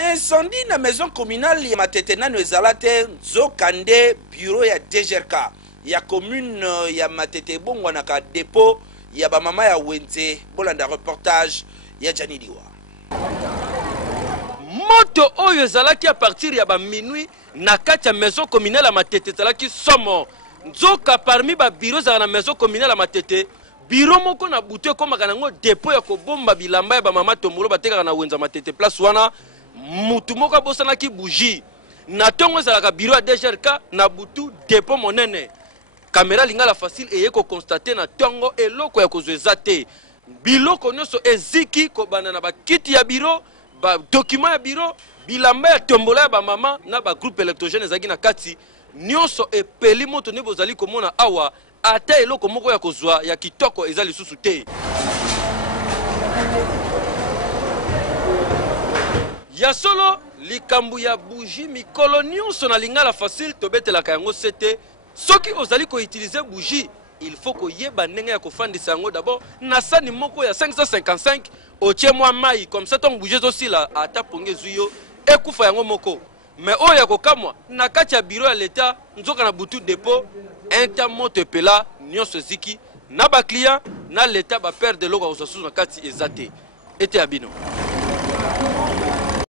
incendie na maison communale ya Matete nano ezala te nzokande bureau ya DGRK ya commune ya Matete ebongwanaka dépôt ya bamama ya Wenze. Bolanda reportage ya Janidiwa. Moto oyo ezalaki à partir ya ba minuit na kati ya maison communale ya Matete ezalaki somo nzoka parmi ba bureau za na maison communale ya Matete. Bureau moko na butu ekomaka nango dépôt ya kobomba bilamba ya bamama tombolo batekaka na Wenze Matete place wana mutu moko abosanaki bougie na tongo ezalaka bureau ya DGRK na butu dépôt monene. Caméra lingala facile eye ko constater na tongo eloko ya kozwa eza te. Biloko nyonso eziki kobanda na bakiti ya bureau, ba document ya bureau, bilamba ya tombola ya ba mama na ba groupe électrogène ezaki na kati. Nyonso epeli moto ne bozali komona awa ata eloko moko ya kozwa ya kitoko eza lisusu te. Ya solo likambu ya bougie mikolo nyonso na lingala facile tobetelaka yango sete. Soki ozali ko utiliser bougie, il faut ko yeba ndenge ya kofandisa yango d'abord na sani moko ya 555 otie mwa mai comme ça ton bougie zosila ata ponge zuyo ekufa yango moko. Mais oyo ya kokamwa na kati ya bureau ya l'État nzoka na butu dépôt intermoto epela nyonso ziki na ba client na l'État ba perdre loko osasu na kati ezate ete abino.